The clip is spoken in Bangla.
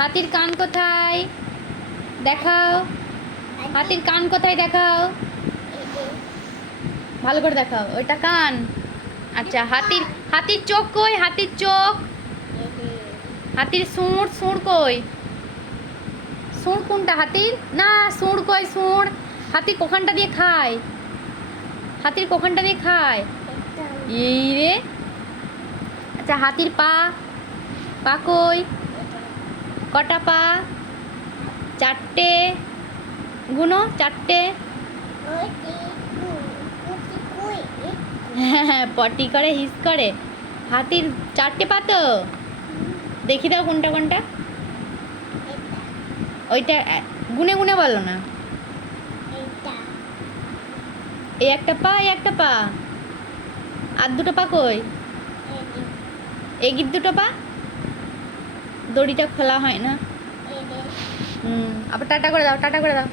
হাতির কান কোথায় দেখাও, হাতির কান কোথায় দেখাও, ভালো করে দেখাও, ওইটা কান। আচ্ছা হাতির হাতির চোখ কই, হাতির চোখ, হাতির সুঁড়, সুঁড় কই, সুঁড় কোনটা হাতির, না সুঁড় কই, সুঁড়, হাতি কোখানটা দিয়ে খায়, হাতির কোখানটা দিয়ে খায়, এই রে। আচ্ছা হাতির পা, পা কই, কটা পা, চারটে, গুনো চারটে। হ্যাঁ পটি করে হিস করে, হাতির চারটে পা তো, দেখি দাও কোনটা কোনটা, ওইটা গুনে গুনে বলো না, এই একটা পা, এই একটা পা, আর দুটো পা কই, এগির দুটো পা, দড়িটা খোলা হয় না। আবার টাটা করে দাও, টাটা করে দাও।